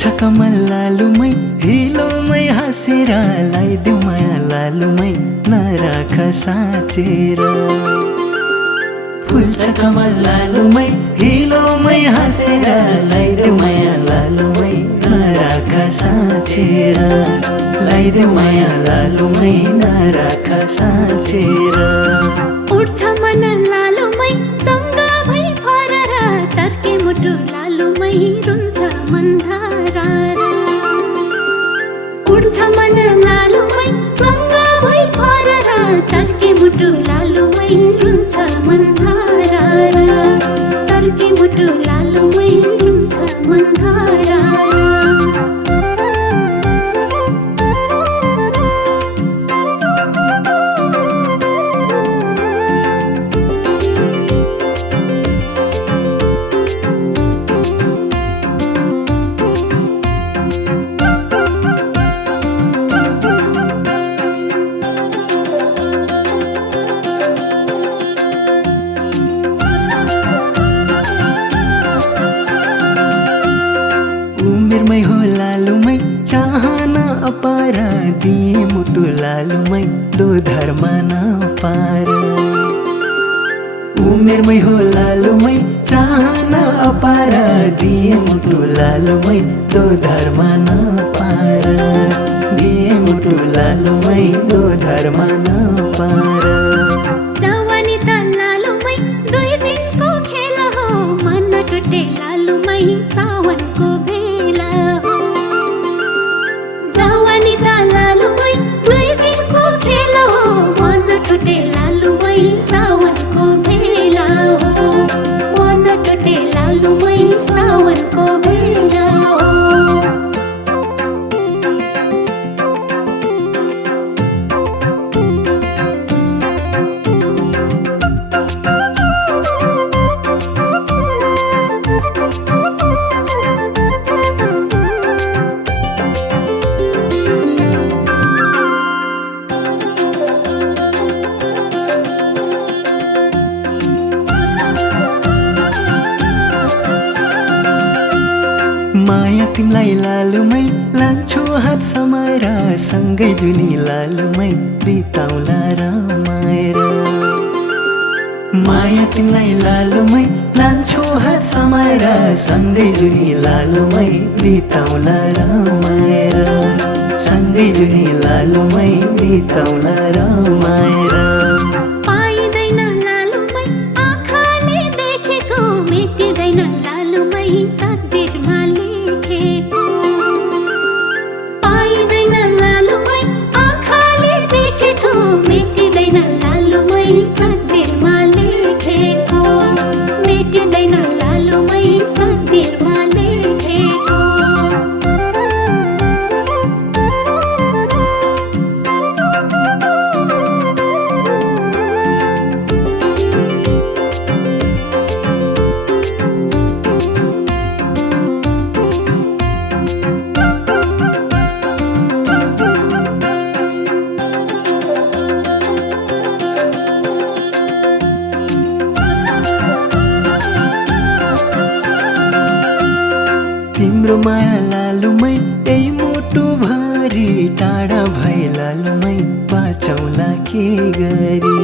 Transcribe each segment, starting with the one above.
फुल्छ कमल लालुमै हिलोमै हाँसेर लाइदेऊ माया लालुमै नराख साँचेर। फुल्छ कमल लालुमै हिलोमै हाँसेर लाइदेऊ माया लालुमै नराख साँचेर। लाइदेऊ माया लालुमै नराख साँचेर। उड्छ मन लालुमै चङ्गा भई फरर चर्के मुटु लालुमै रुन्छ मन धारार। उड्छ मन लालुमै चङ्गा भई फरर चर्के मुटु लालुमै रुन्छ मन धारार। चर्के मुटु लालुमै रुन्छ मन धारार। उमेरमै हो लालुमै चाहना अपार दिए मुटु लालुमै दो धर्म नपार। उमेरमै हो लालुमै चाहना अपार दिए मुटु लालुमै दो धर्म नपार। दिए मुटु लालुमै दो धर्म नपार। जवानी त लालुमै दुई दिनको खेल हो मन टुटे लालुमै सावनको बेला हो। जवानी त लालुमै दुई दिनको खेल हो मन टुटे लालुमै सावनको बेला हो। मन टुटे लालुमै सावनको बेला हो। माया तिमलाई लालुमै लान्छु हात समाएर सँगै जुनी लालुमै बिताउला रमाएर। माया तिमलाई लालुमै लान्छु हात समाएर सँगै जुनी लालुमै बिताउला रमाएर। सँगै जुनी लालुमै बिताउला रमाएर। पाइँदैन लालुमै आँखाले देखेको मेटिँदैन लालुमै तकदिरमा लेखेको। पाइँदैन लालुमै आँखाले देखेको मेटिँदैन लालुमै तकदिरमा लेखेको। मेटिँदैन लालुमै तकदिरमा लेखेको। तिम्रो माया लालुमै त्यही मुटु भरि टाढा भए लालुमै बाँचौला के गरी।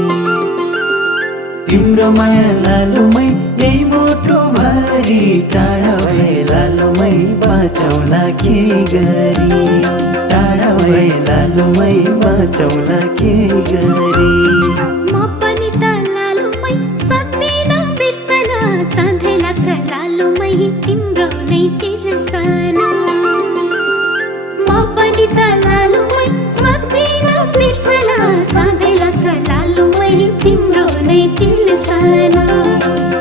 तिम्रो माया लालुमै त्यही मुटु भरि टाढा भए लालुमै बाँचौला के गरी। टाढा भए लालुमै बाँचौला के गरी। म पनि त लालुमै सक्दिनँ बिर्सन सधैँ लाग्छ लालुमै तिम्रो नै तिर्सना। म पनि त लालुमै सक्दिनँ बिर्सन सधैँ लाग्छ लालुमै तिम्रो नै तिर्सना।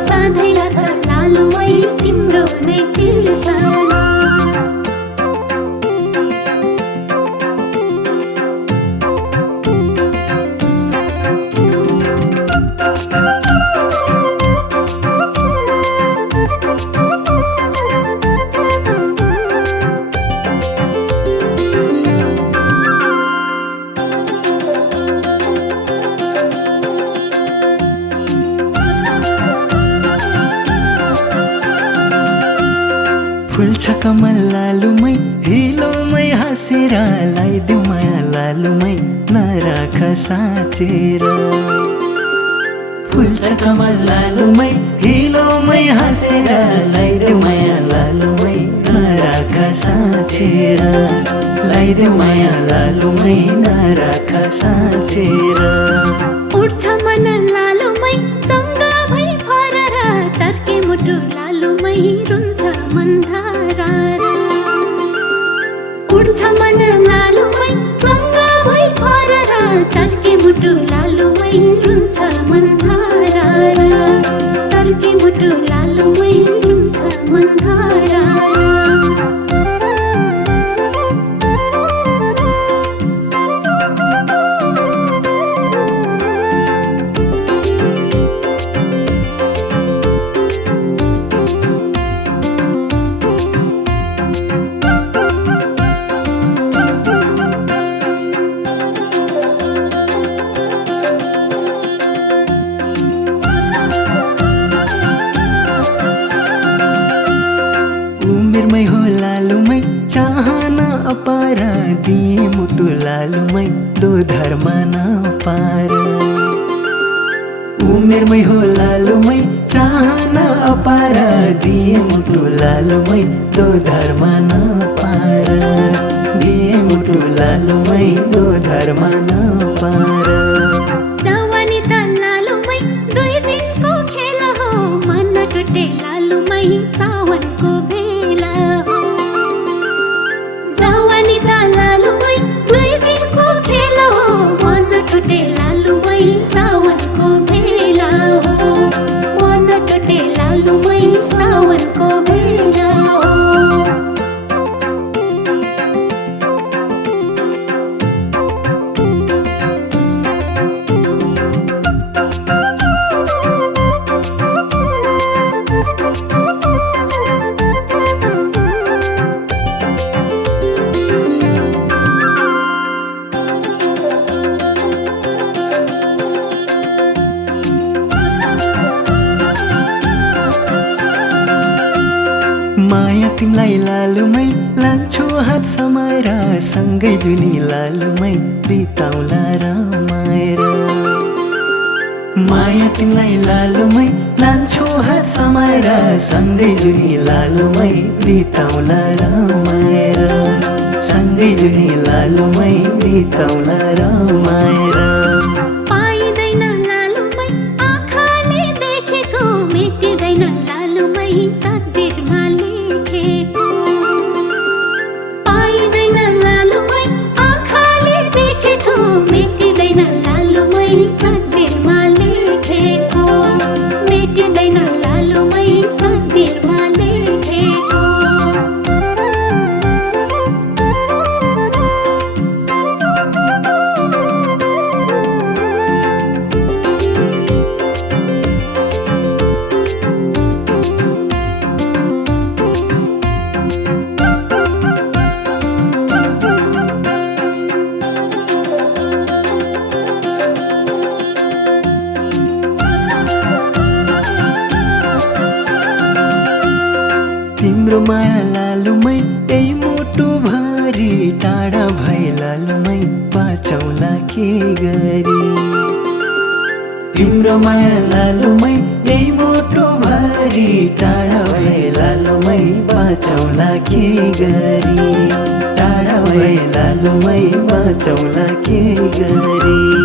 सधैँ लाग्छ लालुमै तिम्रो नै तिर्सना। फुल्छ कमल लालुमै हिलोमै हाँसेर लाइदेऊ माया लालुमै नराख साँचेर फुल्छ कमल लालुमै हिलोमै हाँसेर लाइदेऊ माया लालुमै नराख साँचेर लाइदेऊ माया लालुमै नराख साँचेर उड्छ मन लालुमै चङ्गा भई फरर चर्के मुटु लालुमै रुन्छ मन धारार उड्छ मन लालुमै चङ्गा भई फरर चर्के मुटु लालुमै रुन्छ मन धारार चर्के मुटु लालुमै रुन्छ मन धारार उमेरमै हो लालुमै चाहना अपार दिए मुटु लालुमै दो धर्म नपार उमेरमै हो लालुमै चाहना अपार दिए मुटु लालुमै दो धर्म नपार दिए मुटु लालुमै दो धर्म नपार जवानी त लालुमै दुई दिनको खेल हो मन टुटे लालुमै सावनको बेला हो जवानी त लालुमै दुई दिनको खेल हो मन टुटे लालुमै सावनको बेला हो मन टुटे लालुमै सावनको बेला हो माया तिमलाई लालुमै लान्छु हात समाएर सँगै जुनी लालुमै बिताउला रमाएर माया तिमलाई लालुमै लान्छु हात समाएर सँगै जुनी लालुमै बिताउला रमाएर सँगै जुनी लालुमै बिताउला रमाएर पाइँदैन लालुमै आँखाले देखेको मेटिँदैन लालुमै तकदिरमा लेखेको पाइँदैन लालुमै आँखाले देखेको मेटिँदैन लालुमै तकदिरमा लेखेको मेटिँदैन लालुमै तकदिरमा लेखेको तिम्रो माया लालुमै यही मुटु भरि टाढा भए लालुमै बाँचौला के गरी तिम्रो माया लालुमै यही मुटु भरि टाढा भए लालुमै बाँचौला के गरी टाढा भए लालुमै बाँचौला के गरी